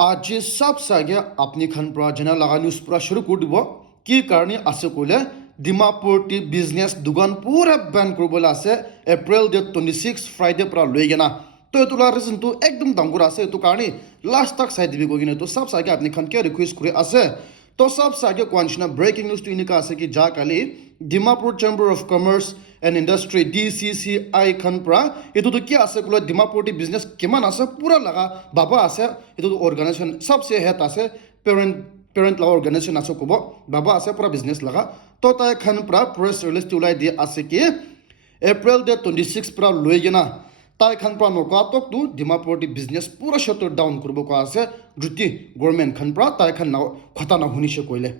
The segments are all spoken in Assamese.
आज सब सागे अपनी खन प्रा जना लगा न्यूज पूरा शुरू कर দিব কি কারণে আছে কইলে ডিমাপুর টি বিজনেস দুকান পুরা ব্যান করবলে আছে এপ্রিল ডেট 26 ফ্রাইডে প্রা লই গেনা তো এতুলা রিজন তো একদম ডাঙ্গুর আছে এতো কারণে লাস্ট তক সাইড দিবি কইনে তো সব সাগে আপনি খান কে রিকোয়েস্ট করে আছে তো সব সাগে কোয়ানশনা ব্রেকিং নিউজ তো ইনিকা আছে কি যা কালি Dimapur chamber of commerce and industry DCCI খান প্রা এতো তো কি আছে কইলে ডিমাপুর টি বিজনেস কেমান আছে পুরা লাগা বাবা আছে এতো অর্গানাইজেশন সবসে হেড আছে parent law organization aso kubo baba ase pura business laga to ta khan pra press release tulai di ase ki April date 26 pra loigena ta khan pra no ka tok tu dimapur di business pura shutter down kurbo ko ase druti government khan pra ta khan na khata na huni she koile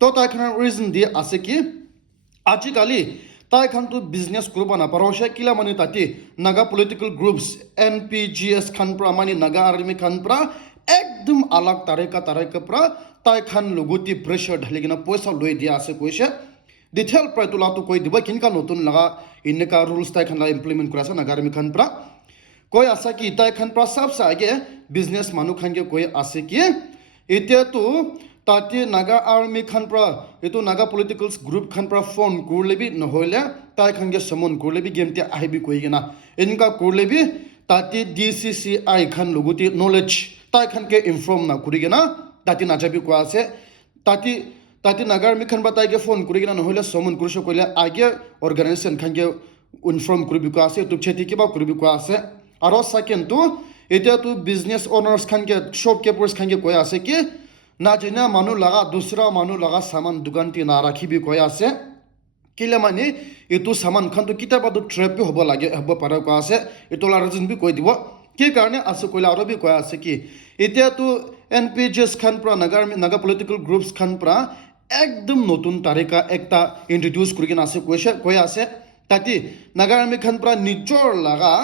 to ta khan reason di ase ki aji kali ta khan tu business kurbo na parosha kila mani tati naga political groups NPGS khan pra mani naga army khan pra একদম আলাগ তারেকা প্রা তাই খান লগতি প্রেসার ঢালিকিনা পয়সা লই দিয়া আছে কইছে ডিটেল প্রায় তোলা তো কই দিব কিনকা নতুন লাগা ইনকা রুলস তাই খান লা ইমপ্লিমেন্ট করাছে নাগারমি খান প্রা কই আছে কি তাই খান প্রা সবসে আগে বিজনেস মানু খানকে কই আছে কি এতিয়া তো তাতে নাগা আর্মি খান প্রা এতো নাগা পলিটিক্যালস গ্রুপ খান প্রা ফোন করলেবি নহইলে তাই খানকে সমন করলেবি গেমতে আইবি কইগেনা ইনকা করলেবি তাতে DCCI খান লগতি নলেজ তাই খানকে ইনফর্ম না করি না তাতে না যাবি কোয়া আছে তাতে নাগার মিখান বা তাইকে ফোন করি না নহলে সমন করিস কইলে আগে অর্গানাইজেশন খানকে ইনফর্ম করবি কোয়া আছে তো ছেতি কিবা করবি কোয়া আছে আর সেকেন্ড তো এটা তো বিজনেস ওনার্স খানকে শপকিপার্স খানকে কই আছে কি না জানা মানু লাগা দুসরা মানু লাগা সামান দোকানটি না রাখিবি কই আছে কিলে মানে এতো সামান খান তো কিতাবা তো ট্র্যাপ হব লাগে হব পারে কোয়া আছে এতো লারজন বি কই দিব কি কারণে আছে কইলে আরো বি কয় আছে কি এতিয়া তো NPGS খান প্রা নাগা পলিটিক্যাল গ্রুপস খান প্রা একদম নতুন তারিকা একটা ইন্ট্রোডিউস করি কিনা আছে কই আছে তাতে নাগা আর্মি খান প্রা নিজর লাগা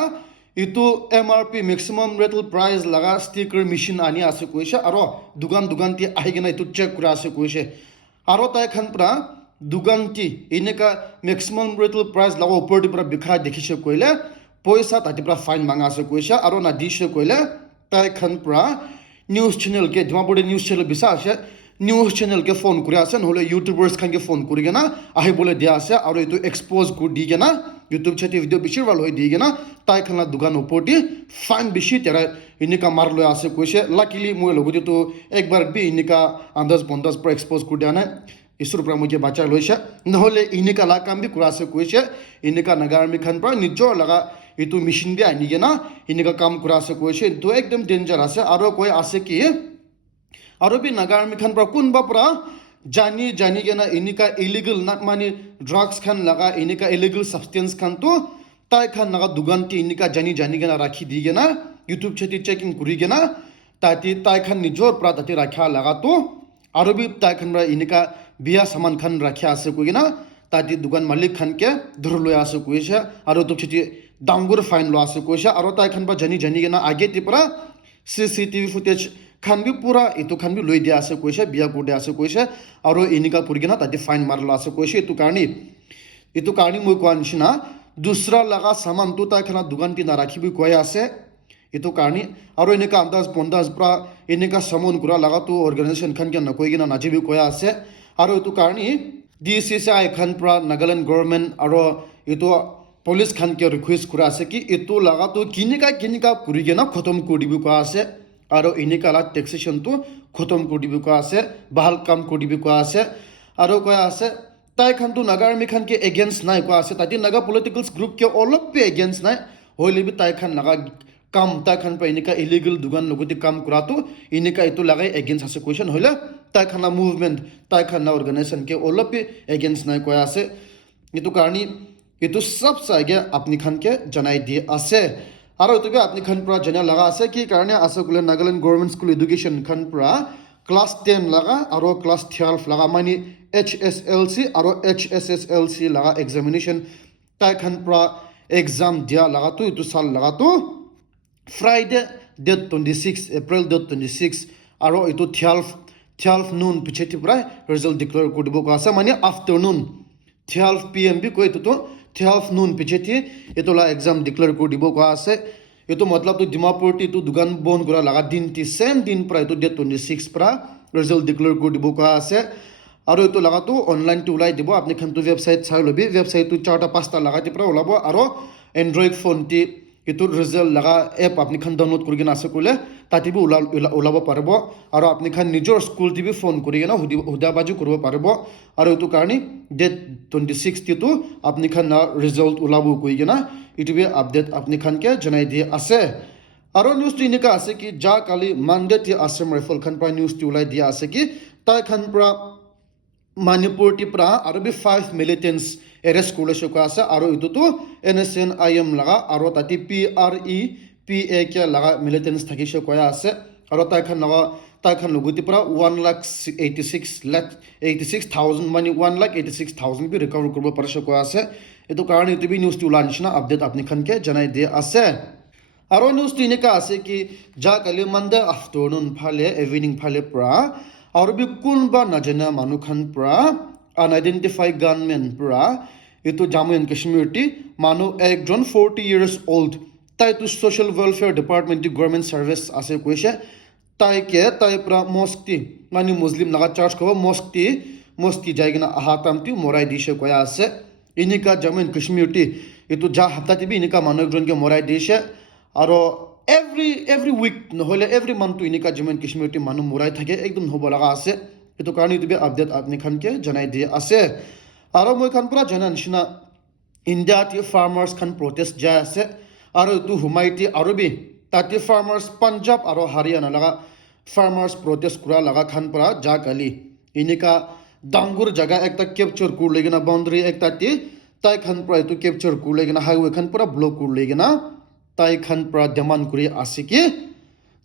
ইটো MRP ম্যাক্সিমাম রেটেল প্রাইস লাগা স্টিকার মেশিন আনি আছে কইছে আর দোকানটি আহি কিনা ইটো চেক করে আছে কইছে আর তাই খান প্রা দোকানটি এনেকা ম্যাক্সিমাম রেটেল প্রাইস লাগা উপরটি পুরা বিখা দেখিছে কইলে পয়সা তাতে পুরা ফাইন মাঙা আছে কইছে আর না দিছে কইলে তাই খান পুরা নিউজ চ্যানেল কে ডিমাপুরে নিউজ চ্যানেল বিসা আছে নিউজ চ্যানেল কে ফোন করে আছে নহলে ইউটিউবার্স খানকে ফোন করি গেনা আহি বলে দিয়া আছে আর এতো এক্সপোজ করে দি গেনা ইউটিউব ছেতি ভিডিও বেশি ভালো হই দি গেনা তাই খানা দোকান উপরটি ফাইন বেশি তেরা ইনিকা মার লয় আছে কইছে লাকিলি মই লগতে তো একবার বি ইনিকা আন্দাজ বন্দাজ পর এক্সপোজ করে দেনা ইসুর প্রা মুঝে বাঁচা লইছে নহলে ইনিকা লা কাম বি করে আছে কইছে ইনিকা নাগারমি খান প্রা নিজর লাগা ইটো মেশিন দিয়ে আনি গেনা ইনিকা কাম করে আছে কইছে তো একদম ডেঞ্জার আছে আর কই আছে কি আর বি নাগারমি খান প্রা কোন বাপরা জানি গেনা ইনিকা ইলিগাল না মানে ড্রাগস খান লাগা ইনিকা ইলিগাল সাবস্টেন্স খান তো তাই খান লাগা দোকানটি ইনিকা জানি গেনা রাখি দি গেনা ইউটিউব ছেতি চেকিং করি গেনা তাই খান নিজর প্রা তাতে রাখা লাগা তো আর বি তাই খান ইনিকা বিয়া সামান খান রাখা আছে কই গেনা তাতে দোকান মালিক খানকে ধরে লই আছে কইছে আর তো ছেতি ডাঙ্গুর ফাইন লো আছে কইছে আর তাই খান বা জানি গেনা আগে তিপরা CCTV ফুটেজ খান বি পুরা এতো খান বি লই দিয়া আছে কইছে বিয়া কোডে আছে কইছে আর ইনিকা পড়ি গেনা তাতে ফাইন মারলো আছে কইছে এতো কারণে মই কোয়ানছিনা দুসরা লাগা সামান তো তাই খানা দোকানটি না রাখিবি কই আছে এতো কারণে আর ইনিকা আন্দাজ বন্দাজ প্রা ইনিকা সমন করা লাগা তো অর্গানাইজেশন খানকে না কই গেনা নাজিবি কই আছে আর এতো কারণে DCCI খান প্রা নাগাল্যান্ড গভর্নমেন্ট আর এতো পুলিশ খানকে রিকোয়েস্ট করে আছে কি এতো লাগা তো কিনিকা করি গেনা খতম করে দিবি কো আছে আর ইনিকা লা ট্যাক্সেশন তো খতম করে দিবি কো আছে বাহাল কাম করে দিবি কো আছে আর কয় আছে তাই খান তো নাগা আর্মি খানকে এগেইনস্ট নাই কো আছে তাতে নাগা পলিটিক্যালস গ্রুপ কে অলপ পে এগেইনস্ট নাই হইলে বি তাই খান নাগা কাম তাই খান পা ইনিকা ইলিগাল দোকান লগতি কাম করা তো ইনিকা এতো লাগাই এগেইনস্ট আছে কোয়েশন হইলে তাই খানা মুভমেন্ট তাই খানা অর্গানাইজেশন কে অলপ পে এগেইনস্ট নাই কয় আছে এতো কারণে এতো সব সাইগে আপনি খানকে জানাই দিয়ে আছে আর ওইটাকে আপনি খান পুরা জানা লাগা আছে কি কারণে আছে গুলো নাগাল্যান্ড গভর্নমেন্ট স্কুল এডুকেশন খান পুরা ক্লাস 10 লাগা আর ক্লাস 12 লাগা মানে HSLC আর HSSLC লাগা এক্সামিনেশন তাই খান পুরা এক্সাম দিয়া লাগা তো এতো সাল লাগা তো ফ্রাইডে ডেট 26 এপ্রিল ডেট 26 আর এতো 12 নুন পিছেতি পুরা রেজাল্ট ডিক্লেয়ার করে দিব আছে মানে আফটারনুন 12 PM বি কই তো 12 নুন পিছেতি এতলা এক্সাম ডিক্লেয়ার করে দিব কো আছে এইটো মতলব তো ডিমাপুৰ টি তো দোকান বন্ধ কৰা লগা দিন টি সেম দিন পৰা এইটো ডেট 26 পৰা ৰিজাল্ট ডিক্লেয়াৰ কৰি দিব কোৱা আছে আৰু এইটো লগাটো অনলাইন টো ওলাই দিব আপুনি খানটো ৱেবছাইট চাই লবি ৱেবছাইট টো 4টা 5টা লগাটি পৰা ওলাব আৰু এন্ড্ৰইড ফোন টি এইটো ৰিজাল্ট লগা এপ আপুনি খান ডাউনলোড কৰি কিনে আছে ক'লে তাতে বি ওলাব পাৰিব আৰু আপুনি খান নিজৰ স্কুল টিভি ফোন কৰি কিনে সুধাবাজু কৰিব পাৰিব আৰু এইটো কাৰণে ডেট 26 টিটো আপুনি খান ৰিজাল্ট ওলাব কৈ কিনে ইউটিউবে আপডেট আপুনি খানকে জনাই দিয়ে আছে আৰু নিউজটো এনেকা আছে কি যা কালি মানডে টি আছাম ৰাইফল খান পৰা নিউজটো ওলাই দিয়া আছে কি তাই খান পৰা মণিপুৰ টি পৰা আৰু বি 5 মিলিটেন্টস এৰেষ্ট কৰি লৈছে আছে আৰু এইটোতো NSNIM লগা আৰু তাতে PRE কে লগা মিলিটেন্টস থাকিছে কোৱা আছে আৰু তাই খান লগতি পৰা 1,86,000 মানে 1,86,000 বি ৰিকভাৰ কৰিব পাৰিছে কোৱা আছে এইটো কাৰণে ইউটিউব নিউজটো ওলাই নিচিনা আপডেট আপুনি খানকে জনাই দিয়ে আছে আৰু নিউজটো এনেকা আছে কি যা কালি মানডে আফটাৰনুন ফালে ইভিনিং ফালে পৰা আৰু বি কোনবা নাজানা মানুহ খান পৰা আনআইডেন্টিফাইড গানমেন পৰা এইটো জম্মু এণ্ড কাশ্মীৰ টি মানুহ একজন 40 years old তাইতো social welfare department government service আছে কৈছে তাই পৰা মস্তি মানে মুছলিম লগা চাৰ্জ কৰিব মস্তি যাই কিনে আহাতামটি মৰাই দিছে কৈ আছে এনেকা জম্মু এণ্ড কাশ্মীৰ টি এইটো যা হাপ্তাটি বি এনেকা মানুহ একজনকে মৰাই দিছে আৰু এভৰি উইক নহলে এভৰি মান্থ এনেকা জম্মু এণ্ড কাশ্মীৰ টি মানুহ মৰাই থাকে একদম হ'ব লগা আছে এইটো কাৰণে ইউটিউবে আপডেট আপুনি খানকে জনাই দিয়ে আছে আৰু মই খান পৰা জনা নিচিনা ইণ্ডিয়াত ফাৰ্মাৰ্ছ খান প্ৰটেষ্ট যাই আছে আৰু এইটো হুমাইটি আৰু বি তাতে ফাৰ্মাৰ্ছ পাঞ্জাব আৰু হাৰিয়ানা লগা ফাৰ্মাৰ্ছ প্ৰটেষ্ট কৰা লগা খান পৰা যা কালি এনেকা ডাঙৰ জাগা একটা কেপচাৰ কৰি লৈ কিনে বাউণ্ডাৰী একটা তাই খান পৰা এইটো কেপচাৰ কৰি লৈ কিনে হাইৱে খান পৰা ব্লক কৰি লৈ কিনে তাই খান পৰা ডিমাণ্ড কৰি আছে কি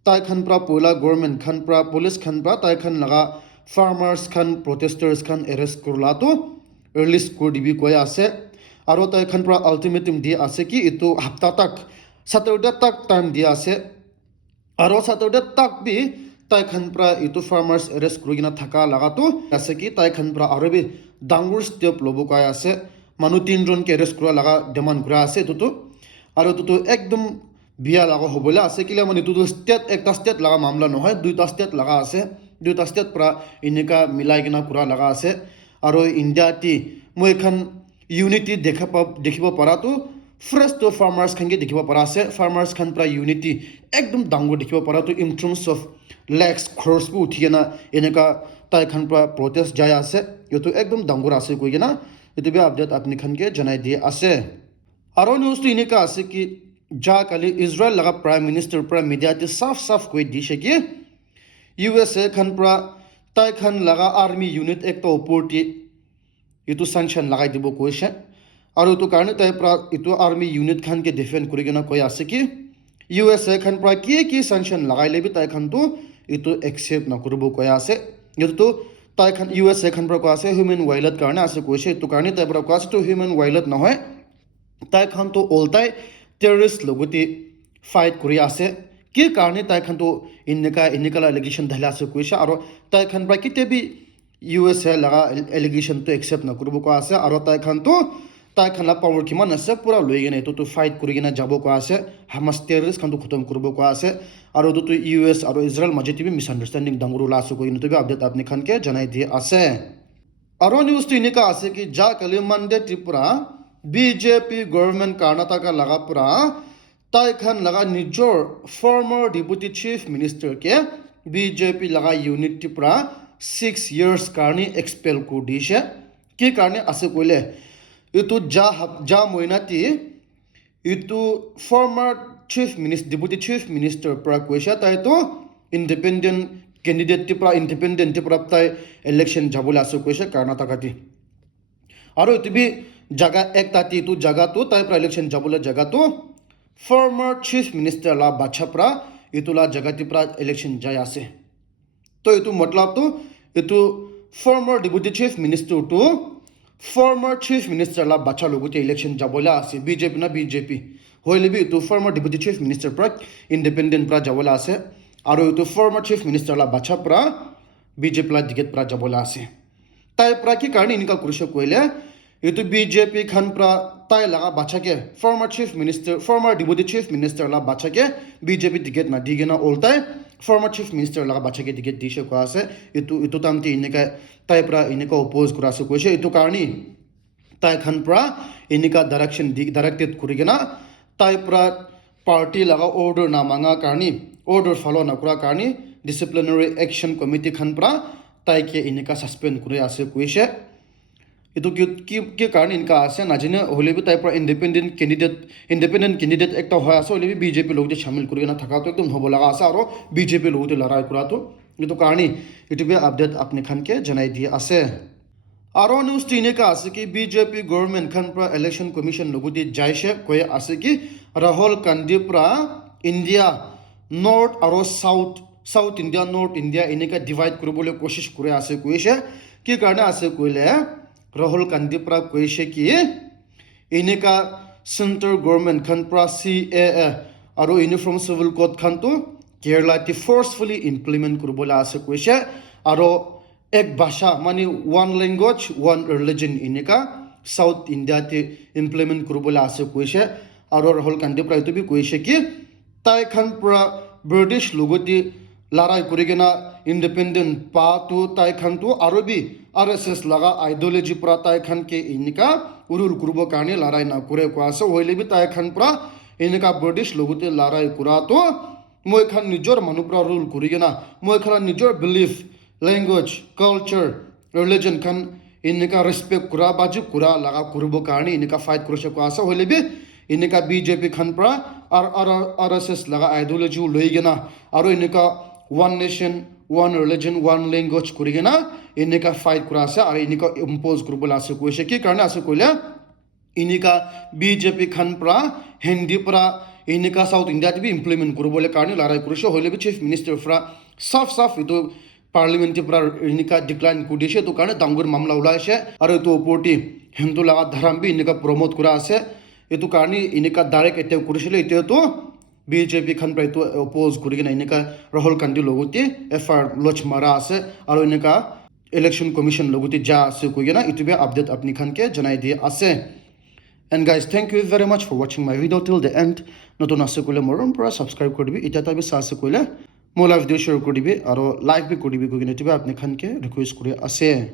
তাই খান পৰা পইলা গভৰ্ণমেণ্ট খান পৰা পুলিচ খান পৰা তাই খান লগা ফাৰ্মাৰ্ছ খান প্ৰটেষ্টাৰ্ছ খান এৰেষ্ট কৰলাটো ৰিলিজ কৰি দিবি কৈ আছে আৰু তাই খান পৰা আল্টিমেটাম দি আছে কি এইটো হাপ্তা তাক Saturday তাক টাইম দি আছে আৰু Saturday তাক বি তাই খান পৰা এইটো ফাৰ্মাৰ্ছ এৰেষ্ট কৰি কিনে থকা লগাটো আছে কি তাই খান পৰা আৰু বি ডাঙৰ ষ্টেপ ল'ব কৈ আছে মানুহ 3জনকে এৰেষ্ট কৰা লগা ডিমাণ্ড কৰা আছে এইটোতো আৰু এইটোতো একদম বিয়া লগা হ'বলৈ আছে কিলে মানে এইটোতো একটা ষ্টেট লগা মামলা নহয় 2টা ষ্টেট লগা আছে 2টা ষ্টেট পৰা এনেকা মিলাই কিনে কৰা লগা আছে আৰু ইণ্ডিয়াটি মই এখন ইউনিটি দেখিব পৰাটো ফাৰ্ষ্ট ফাৰ্মাৰ্ছ খানকে দেখিব পৰা আছে ফাৰ্মাৰ্ছ খান পৰা ইউনিটি একদম ডাঙৰ দেখিব পৰাটো ইন টাৰ্মছ অফ লেক্স খৰচবোৰ উঠি কিনে এনেকা তাই খান পৰা প্ৰটেষ্ট যাই আছে এইটো একদম ডাঙৰ আছে কৈ কিনে এইটো আপডেট আপুনি খানকে জনাই দিয়ে আছে আৰু নিউজটো এনেকা আছে কি যা কালি ইজৰাইল লগা প্ৰাইম মিনিষ্টাৰ পৰা মিডিয়াতে সাফ কৈ দিছে কি USA খান পৰা তাই খান লগা আৰ্মি ইউনিট একটা ওপৰটি এইটো sanction লগাই দিব কৈছে আৰু এইটো কাৰণে তাই পৰা এইটো আৰ্মি ইউনিট খানকে ডিফেন্ড কৰি কিনে কৈ আছে কি USA খান পৰা কি sanction লগাই লেবি তাই খানটো এইটো একচেপ্ট নকৰিব কৈ আছে এইটো তাই খান USA খান পৰা কৈ আছে হিউমেন ৱাইল্ড কাৰণে আছে কৈছে এইটো কাৰণে তাই পৰা কৈ আছে তো হিউমেন ৱাইল্ড নহয় তাই খানটো ওলটাই টেৰৰিষ্ট লগতে ফাইট কৰি আছে কি কাৰণে তাই খানটো এনেকা এলিগেশ্যন ঢালি আছে কৈছে আৰু তাই খান পৰা কেতিয়াবি USA লগা এলিগেশ্যনটো একচেপ্ট নকৰিব কৈ আছে আৰু তাই খানা পাৱাৰ কিমান আছে পুৰা লৈ কিনে এইটোতো ফাইট কৰি কিনে যাব কৈ আছে হামাছ টেৰৰিষ্ট খানটো খতম কৰিব কৈ আছে আৰু এইটোতো US আৰু ইজৰাইল মাজতে মিছ আণ্ডাৰষ্টেণ্ডিং ডাঙৰ ওলাই আছে কৈ কিনে আপডেট আপুনি খানকে জনাই দিয়ে আছে আৰু নিউজটো এনেকা আছে কি যা কালি Monday Tripura BJP government Karnataka লগা পৰা তাই খান লগা নিজৰ ফৰ্মাৰ ডেপুটি চিফ মিনিষ্টাৰকে BJP লগা ইউনিট পৰা 6 years কাৰণে এক্সপেল কৰি দিছে কি কাৰণে আছে কৈলে এইটো যা মইনাটি এইটো ফৰ্মাৰ ডেপুটি চিফ মিনিষ্টাৰ পৰা কৈছে তাইতো ইণ্ডিপেণ্ডেণ্ট কেণ্ডিডেট পৰা তাই ইলেকশ্যন যাবলৈ আছে কৈছে কৰ্ণাটকাতে আৰু এইটো বি জাগা একটাটি এইটো জাগাটো তাই পৰা ইলেকশ্যন যাবলৈ জাগাটো ফৰ্মাৰ চিফ মিনিষ্টাৰ লা বাচ্চা পৰা এইটো লা জাগাটি পৰা ইলেকশ্যন যাই আছে তো এইটো মতলবটো এইটো ফৰ্মাৰ ডেপুটি চিফ মিনিষ্টাৰটো ফৰ্মাৰ চিফ মিনিষ্টাৰ লা বাচ্চা লগতে ইলেকশ্যন যাবলৈ আছে BJP হ'লে বি এইটো ফৰ্মাৰ ডেপুটি চিফ মিনিষ্টাৰ পৰা ইণ্ডিপেণ্ডেণ্ট পৰা যাবলৈ আছে আৰু এইটো ফৰ্মাৰ চিফ মিনিষ্টাৰ লা বাচ্চা পৰা BJP লা টিকেট পৰা যাবলৈ আছে তাই পৰা কি কাৰণে এনেকুৱা কৰিছে কৈলে itu BJP khan pra tai laga bachake former deputy chief minister la bachake BJP ticket na digena oltai former chief minister laga bachake ticket dishe ko ase itu tamti inika tai pra inika oppose kura ase koise itu karni tai khan pra inika directed kurigena tai pra party laga order na manga karni order follow na kura karni disciplinary action committee khan pra tai ke inika suspend kuri ase koise itu ki karni inka ase najine hole bi tai pra independent candidate ekta hoy ase hole bi BJP logte shamil kurigena thaka to ekdom hobo laga ase aro BJP logte larai kura to itu karni itu be update apni khan ke janai di ase aro news tine ka ase ki BJP government khan pra election commission logoti jaise koi ase ki Rahul Gandhi pra India north aro south India north India inika divide kuribole koshish kure ase koise ki karne ase koile Rahul Gandhi pra koise ki inika central government khan pra CAA aro uniform civil code khan to Kerala ti forcefully implement kuribole ase koise aro ek bhasha mani one language one religion inika south India ti implement kuribole ase koise aro Rahul Gandhi pra itu bi koise ki tai khan pra British logoti larai kurigena independent pa tu tai khan tu aro bi RSS laga ideology pra tai khan ke inika urul kurbo karni larai na kure ko ase hoile bi tai khan pra inika British logote larai kura to moi khan nijor manu pra rule kurigena moi khan nijor belief language culture religion khan inika respect kura baji kura laga kurbo karni inika fight kurse ko ase hoile bi inika BJP khan pra RSS laga ideology loigena aro inika one nation one religion one language kurigena inika fight kura ase aro inika impose kurbola ase koise ki karne ase koile inika BJP khan pra Hindi pra inika South India ti implement kurbole karne larai kurse hoile bi chief minister fra saf itu parliament pra inika decline kudise to karne dangur mamla ulaise aro to opoti Hindu laga dharam bi inika promote kura ase itu karne inika direct attack kurisile itu to BJP khan pra itu oppose kurigena inika Rahul Gandhi logoti FR loch mara ase aro inika election commission logoti ja ase koigena itu be update apni khan ke janai di ase and guys thank you very much for watching my video till the end notun ase kole moron pura subscribe koribi eta tabi sa ase kole mo live video share koribi aro like bi koribi koigena itu be apni khan ke request kori ase